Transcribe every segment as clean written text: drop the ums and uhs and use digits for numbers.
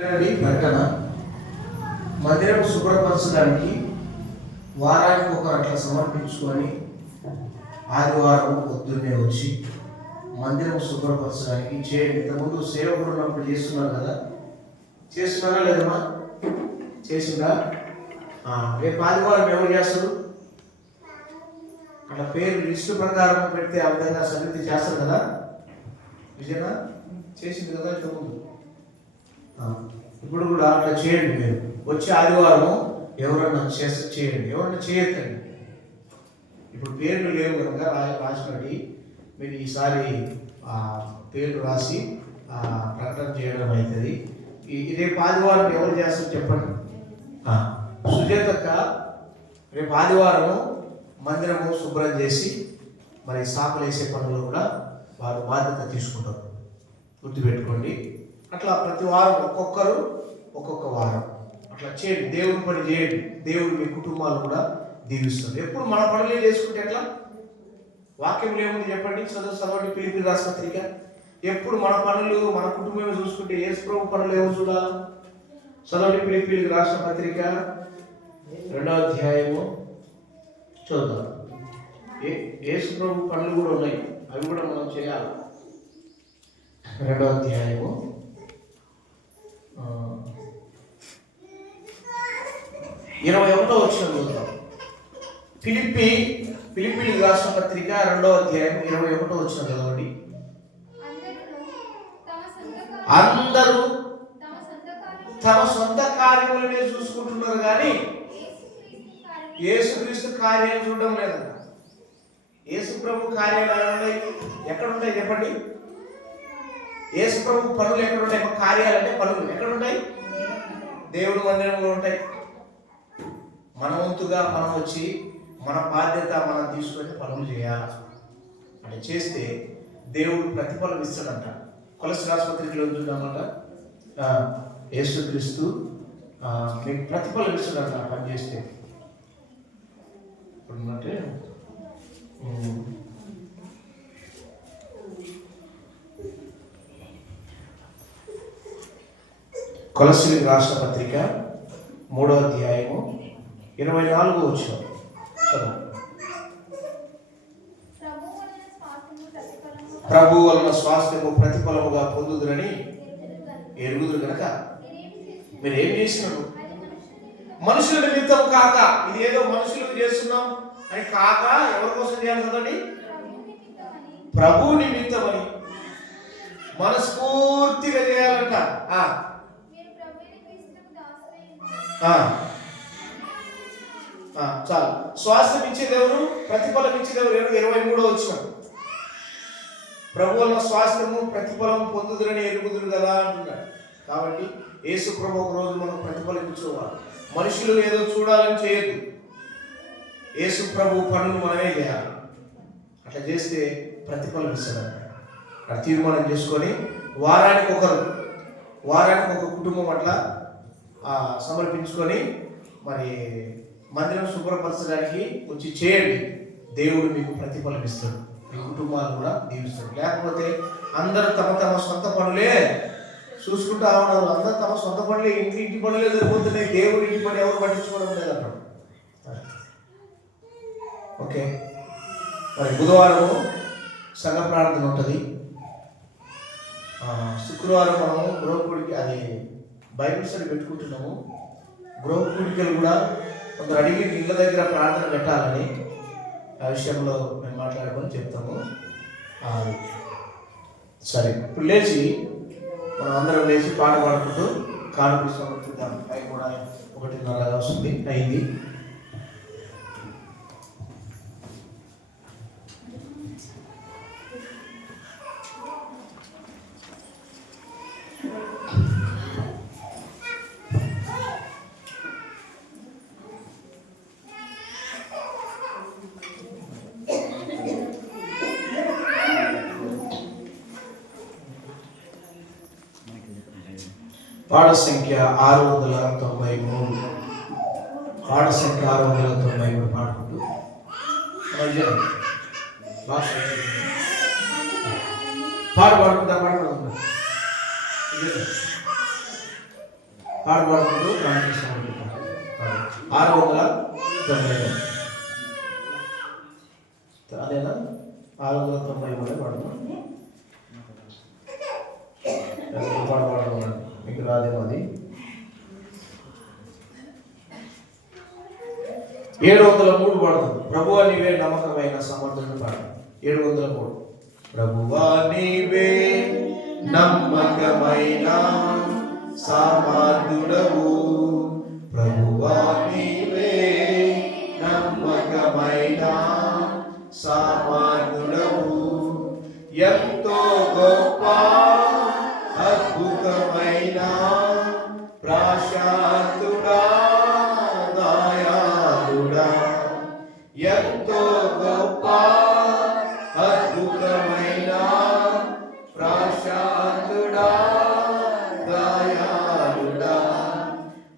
ప్రకటన మందిరం శుభ్రపరచడానికి వారానికి ఒక అట్లా సమర్పించుకొని ఆదివారం పొద్దున్నే వచ్చి మందిరం శుభ్రపరచడానికి చేయండి. ఇంతకుముందు సేవకుడు ఉన్నప్పుడు చేస్తున్నారు కదా, చేస్తున్నారా లేదమ్మా? చేసిందా? రేపు ఆదివారం ఎవరు చేస్తారు? అట్లా పేరు లిస్టు ప్రకారం పెడితే ఆ విధంగా సన్నిధి చేస్తారు కదా. విజయనా చేసింది కదా ఇంతకుముందు. ఇప్పుడు కూడా అట్లా చేయండి. మీరు వచ్చే ఆదివారం ఎవరన్నా చేయండి, ఎవరన్నా చేయొద్దండి. ఇప్పుడు పేర్లు లేవు కనుక రాసినట్టు మీరు ఈసారి పేర్లు రాసి ప్రకటన చేయడం అవుతుంది. రేపు ఆదివారం ఎవరు చేస్తారు చెప్పండి? సుజాతక్క రేపు ఆదివారం మందిరము శుభ్రం చేసి మరి సాకులు వేసే పనులు కూడా వారు బాధ్యత తీసుకుంటారు. గుర్తుపెట్టుకోండి. అట్లా ప్రతి వారం ఒక్కొక్కరు ఒక్కొక్క వారం అట్లా చేయండి. దేవుని పని చేయండి. దేవుడు మీ కుటుంబాలు కూడా దీవిస్తారు. ఎప్పుడు మన పనులే చేసుకుంటే ఎట్లా? వాక్యంలో ఏముంది చెప్పండి? చదవండి ఫిలిప్పీయులకు రాసిన పత్రిక. ఎప్పుడు మన పనులు మన కుటుంబమే చూసుకుంటే యేసు ప్రభు పనులు ఏమో చూడాలి. చదవండి ఫిలిప్పీయులకు రాసిన పత్రిక 2వ అధ్యాయము చూద్దాం. యేసు ప్రభు పనులు కూడా ఉన్నాయి, అవి కూడా మనం చేయాలి. 2వ అధ్యాయము 21వ వచనం చూద్దాం. ఫిలిప్పీయులకు రాసిన పత్రిక 2వ అధ్యాయం 21వ వచనం చదవండి. అందరూ తమ సొంత కార్యములనే చూసుకుంటున్నారు కానీ యేసుక్రీస్తు కార్యాలు చూడడం లేదన్న. యేసు ప్రభు కార్యాలు ఎక్కడ ఉంటాయి చెప్పండి? యేసు ప్రభు పనులు ఎక్కడ ఉంటాయి? కార్యాలు అంటే పనులు ఎక్కడ ఉంటాయి? దేవుడు మందిరంలో ఉంటాయి. మన వంతుగా మనం వచ్చి మన బాధ్యత మనం తీసుకొని పనులు చేయాలి. అంటే చేస్తే దేవుడు ప్రతిఫలం ఇస్తాడంట. కొలస్సీ ఆసుపత్రిలో చూద్దామంట, యేసుక్రీస్తు మీకు ప్రతిఫలం ఇస్తాడంట పని చేస్తే. ఇప్పుడున్నట్టే కొలస్సీలకు రాసిన పత్రిక 3వ అధ్యాయము 24వ వచనం చదువు. ప్రభు వలన స్వాస్థ్యము ప్రతిఫలముగా పొందుదురని ఎరుగుదురు కనుక మీరు ఏం చేసినారు? మనుషుల నిమిత్తం కాక, ఇది ఏదో మనుషులకు చేస్తున్నాం అని కాక ఎవరి కోసం చేయాలి కదండి? ప్రభు నిమిత్తం అని మనస్ఫూర్తిగా చేయాలంట. చాలు. స్వాస్థ్యం ఇచ్చేదెవరు? ప్రతిఫలం ఇచ్చేదెవరు? 23వ వచనం. ప్రభు వలన స్వాస్థ్యము ప్రతిఫలం పొందుదురని ఎరుగుదురు కదా అంటున్నాడు. కాబట్టి యేసు ప్రభు ఒక రోజు మనం ప్రతిఫలం ఇచ్చేవాడు. మనుషులు ఏదో చూడాలని చేయదు. యేసు ప్రభు పనులు మనమే చేయాలి. అట్లా చేస్తే ప్రతిఫలం ఇస్తాడు. అట్లా తీర్మానం చేసుకొని వారానికి ఒక కుటుంబం అట్లా సమర్పించుకొని మరి మందిరం శుభ్రపరచడానికి వచ్చి చేయండి. దేవుడు మీకు ప్రతిఫలం ఇస్తాడు, మీ కుటుంబాలు కూడా దీవిస్తాడు. లేకపోతే అందరూ తమ సొంత పనులే చూసుకుంటా ఉన్నారు. అందరూ తమ సొంత పనులే, ఇంటి పనులే సరిపోతున్నాయి. దేవుడు ఇంటి పని ఎవరు పట్టించుకోవడం లేదన్నాడు. ఓకే, మరి బుధవారం సంఘ ప్రార్థన ఉంటుంది. శుక్రవారం మనము గృహకుడికి అది బైబిల్ స్టడీ పెట్టుకుంటున్నాము. గృహకుడికలు కూడా కొందరు అడిగి ఇళ్ళ దగ్గర ప్రార్థన పెట్టాలని ఆ విషయంలో మేము మాట్లాడుకొని చెప్తాము. సరే, ఇప్పుడు లేచి మనం అందరం లేచి పాట పాడుకుంటూ కానుకలు సమర్పిద్దాం. టైం కూడా 1:30 వస్తుంది, అయింది. పాట సంఖ్య 693. పాట సంఖ్య 693 పాడుకుంటూ పాడుకుంటా. పాడుకుంటూ ప్రార్థిస్తాం. 690 అదేనా 690 పాడుతున్నాం. పాడడం మీకు రాదేమో అది. 703 పాడుతుంది. ప్రభువా నీవే నమ్మకమైన సమర్థుడు పాడు. 703. ప్రభువా నీవే నమ్మకమైన సమర్థుడవు, ప్రభువా నీవే నమ్మకమైన సమర్థుడవు, ఎంతో గొప్ప అద్భుతమైన ప్రశాంతుడా దయాళుడా, ఎంతో గొప్ప అద్భుతమైన ప్రశాంతుడా దయాళుడా,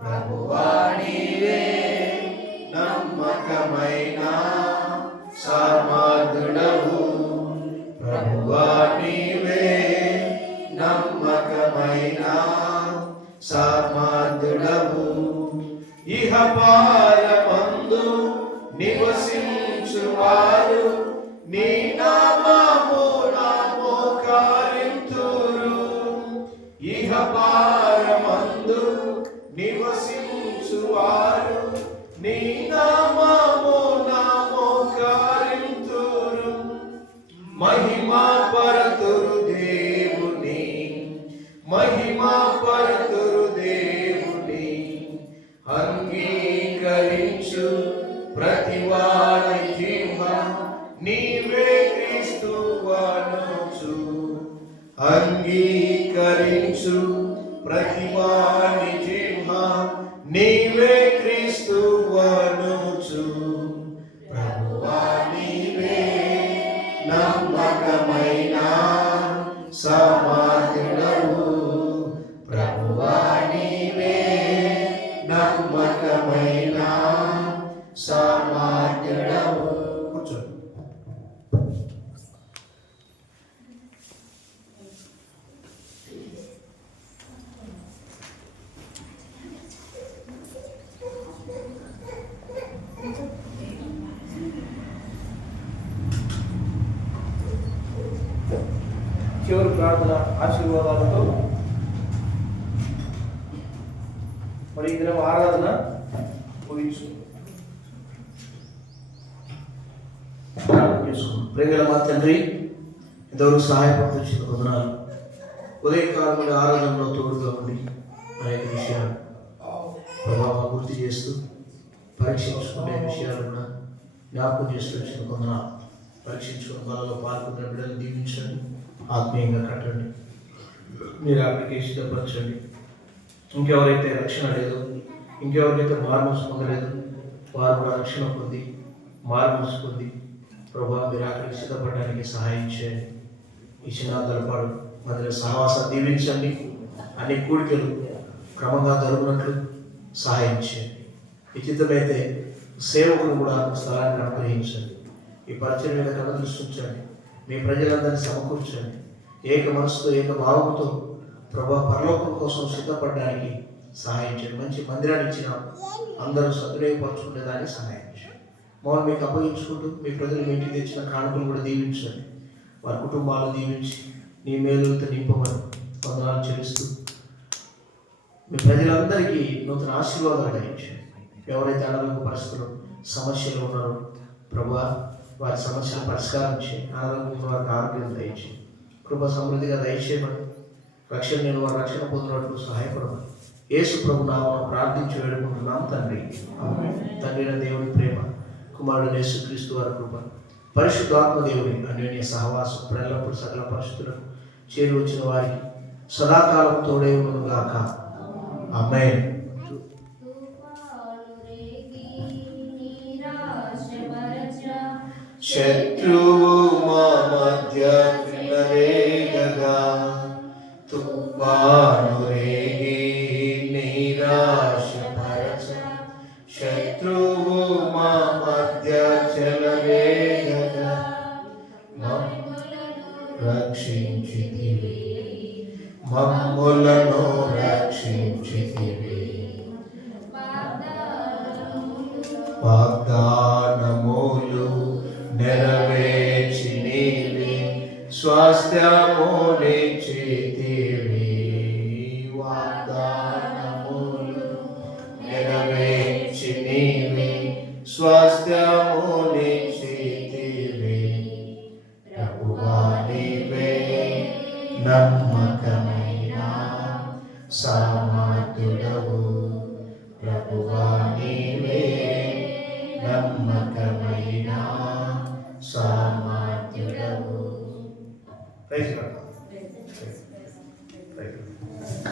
ప్రభువా నీవే నమ్మకమైన సమర్థుడవు, ప్రభువా నీవే నమ్మకమైన సమర్థుడవు, ఇహ పారమందు నివసించువారు నీ నామమున మోకరింతురు, ఇహ పారమందు నివసించువారు నీ నామమున మోకరింతురు, మహిమా పరతురు దేవుని, మహిమా పరతురు దేవుని, అంగీకరించు ప్రతివాని జీవ నీవే క్రీస్తువనుచు, అంగీకరించు ప్రతివాని జీవ నీవే క్రీస్తువనుచు, ప్రభువా నీవే నమ్మకమైన సమర్థుడవు, ప్రభువా నీవే నమ్మకమైన సమర్థుడవు. కూర్చోండి. చివరి ప్రార్థన ఆశీర్వాదాలతో మరి ఈ దినం ఆరాధన ముగించు. ప్రేమల మా తండ్రి, ఇంతవరకు సహాయపడుతున్న వందనాలు. ఉదయకాలం ఆరాధనలో తోడుగా ఉండి అనేక విషయాలు ప్రభావం గుర్తు చేస్తూ పరీక్షించుకునే విషయాలు కూడా జ్ఞాపకం చేస్తూ వచ్చిన వందనాలు. పరీక్షించుకున్న వాళ్ళలో పాల్గొన్న బిడ్డలు దీవించండి, ఆత్మీయంగా కట్టండి, మీరు అప్లికేషన్ సిద్ధపరచండి. ఇంకెవరైతే రక్షణ లేదు, ఇంకెవరికైతే మారుమనసు పొందలేదు, వారు కూడా రక్షణ పొంది మారుమనసు పొంది ప్రభావ మీరు అక్కడికి సిద్ధపడడానికి సహాయం చేయండి. ఈ చిన్న దళపాడు మధ్యలో సహవాసం దీవించండి, అన్ని కూడికలు క్రమంగా జరుగునట్లు సహాయం చేయండి. ఉచితమైతే సేవకులు కూడా స్థలాన్ని అనుగ్రహించండి. ఈ పరిచయం మీద కథ దృష్టించండి, మీ ప్రజలందరినీ సమకూర్చండి. ఏక మనసుతో ఏక భావంతో ప్రభా పరలోకం కోసం సిద్ధపడడానికి సహాయం చేయండి. మంచి మందిరాన్ని ఇచ్చిన అందరూ సద్వినియోగపరచుకునేదానికి సహాయం చేయండి. మమ్మల్ని మీకు అప్పగించుకుంటూ మీ ప్రజలు మీ ఇంటికి తెచ్చిన కానుకలు కూడా దీవించండి. వారి కుటుంబాలు దీవించి నీ మేలుతో నింపమని వందనాలు చెల్లిస్తూ మీ ప్రజలందరికీ నూతన ఆశీర్వాదాలు దయచేయండి. ఎవరైతే అనారోగ్య పరిస్థితులు సమస్యలు ఉన్నారో ప్రభా వారి సమస్యలు పరిష్కారం చేయండి. అనారోగ్యం వారికి ఆరోగ్యం దయచేయండి. కృప సమృద్ధిగా దయచేయమని రక్షణ నేను వారి రక్షణ పొందినట్లు సహాయపడమని యేసు ప్రభు నామమున ప్రార్థించి వేడుకుంటున్నాం తండ్రి. తండ్రి దేవుని ప్రేమ, కుమారుడు యేసుక్రీస్తు వారి కృప, పరిశుద్ధాత్మ దేవుని అన్యోన్య సహవాసం ఎల్లప్పుడు సకల పరిస్థితులకు చేరి వచ్చిన వారికి సదాకాలం తోడే ఉండుగాక. ఆమేన్. శత్రువు మా మధ్య రేగగా, తుఫాను రేగి నిరాశపరచ, శత్రువు మా మధ్య చెలరేగగా, రక్షించితివి, మమ్ములను రక్షించితివి. నెరవేర్చి నీవే స్వాస్థ్యమునిచ్చితివి. వాగ్దానములు నెరవేర్చి నీవే స్వాస్థ్యమునిచ్చితివి. ప్రభువా నీవే నమ్మకమైన సమర్థుడవు. ప్రభువా నీవే నమ్మకమైన